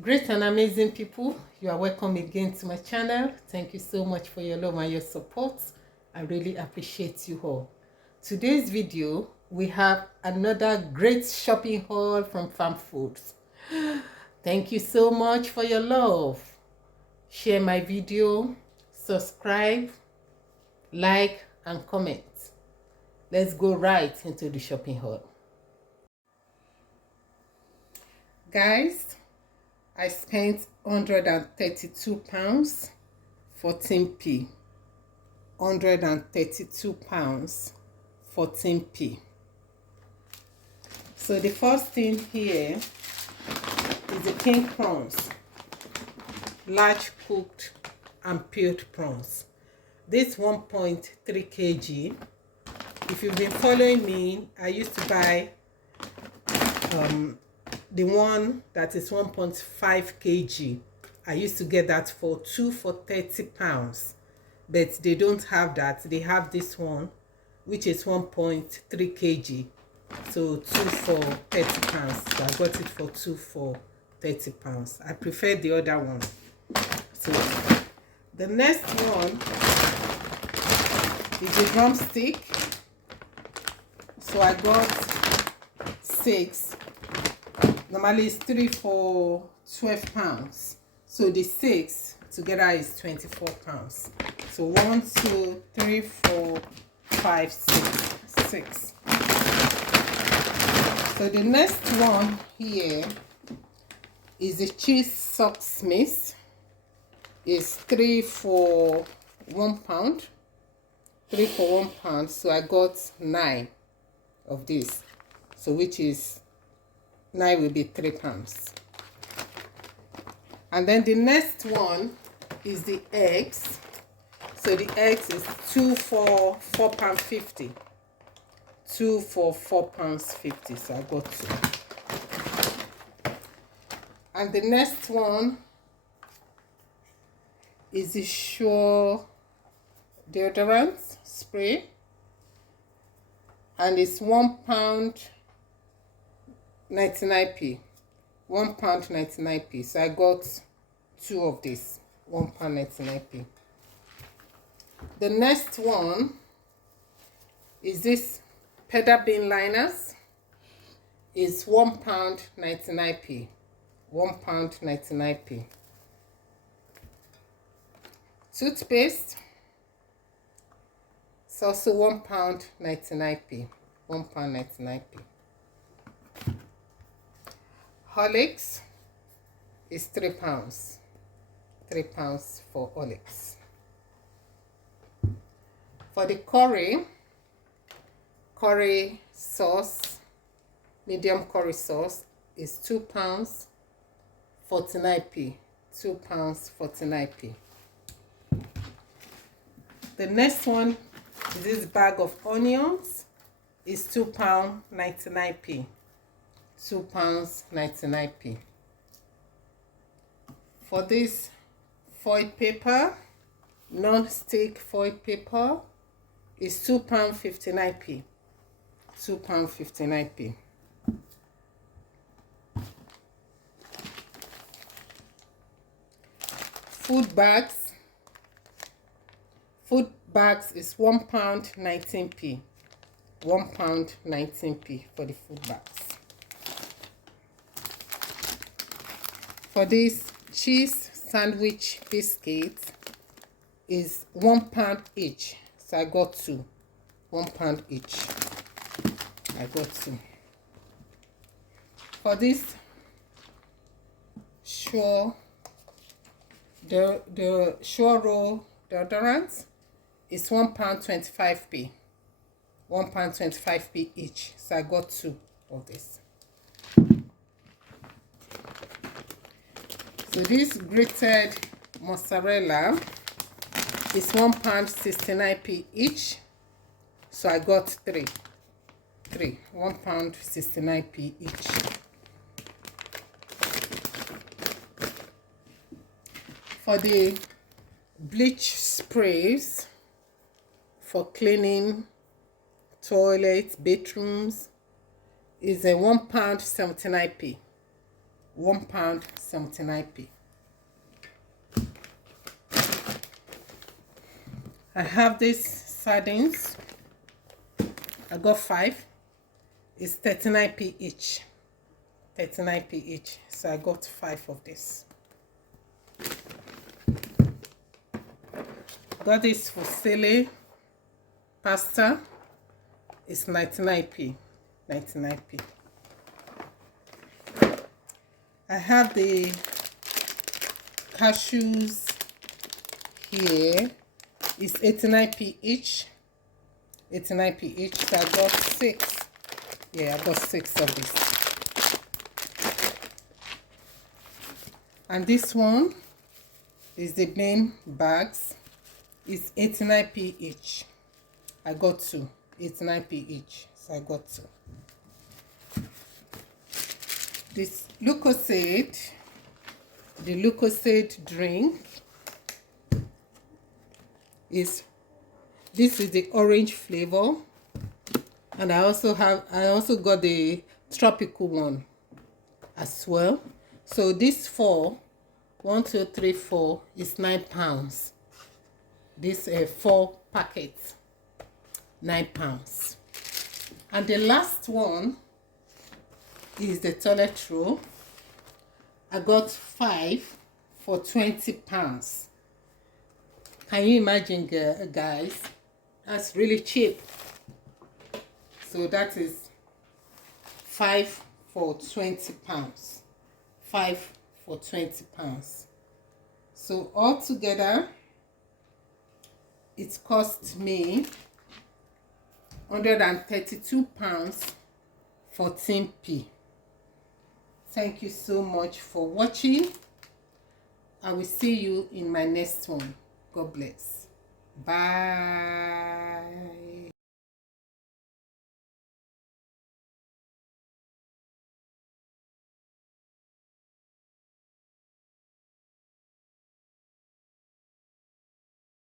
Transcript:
Great and amazing people, you are welcome again to my channel. Thank you so much for your love and your support. I really appreciate you all. Today's video, we have another great shopping haul from Farmfoods. Thank you so much for your love. Share my video, subscribe, like and comment. Let's go right into the shopping haul. Guys, I spent £132 14p. £132 14p. So the first thing here is the king prawns, large cooked and peeled prawns. This 1.3 kg. If you've been following me, I used to buy the one that is 1.5 kg. I used to get that for £30, but they don't have that. They have this one, which is 1.3 kg, so 2 for £30. So I got it for 2 for £30. I prefer the other one. So the next one is a drumstick. So I got 6. Normally it's 3 for £12. So the 6 together is £24. So 1, 2, 3, 4, 5, 6. 6. So the next one here is the cheese socks mix. It's 3 for £1. 3 for £1. So I got 9 of this. So which is 9 will be £3. And then the next one is the eggs. So the eggs is 2 for £4.50. 2 for £4.50. So I got 2. And the next one is the Sure deodorant spray. And it's £1.99p. £1.99p. So I got 2 of this. £1.99p. The next one is this pedal bin liners. Is £1.99p. £1.99p. Toothpaste. It's also £1.99p. £1.99p. Horlicks is £3. £3 for Horlicks. For the curry sauce, medium curry sauce is £2 49p. £2 49p. The next one is this bag of onions is £2.99p. £2.99p. For this foil paper, non-stick foil paper, is £2.59p. £2.59p. Food bags. Food bags is £1.19p. £1.19p for the food bags. For this cheese sandwich biscuits is £1 each. So I got 2. £1 each. I got 2. For this Sure, the Sure roll deodorant is £1.25p. £1.25p each. So I got 2 of this. So this grated mozzarella is £1.69p each. So I got 3. £1.69p each. For the bleach sprays for cleaning toilets, bathrooms is a £1.79p. £1 79p. I have these sardines. I got 5. It's 39p each. 39p each. So I got 5 of this. Got this fusilli pasta. It's 99p. 99p. I have the cashews here. It's 89p each. 89p each. So I got 6. Yeah, I got 6 of this. And this one is the main bags. It's 89p each. I got 2. 89p each. So I got 2. This Lucozade, the Lucozade drink is, this is the orange flavor, and I also got the tropical one as well. So this 4, 1 2 3 4 is £9. This 4 packets, £9. And the last one is the toilet roll. I got 5 for £20. Can you imagine, guys? That's really cheap. So that is 5 for £20. 5 for £20. So altogether, it cost me £132 14p. Thank you so much for watching. I will see you in my next one. God bless. Bye.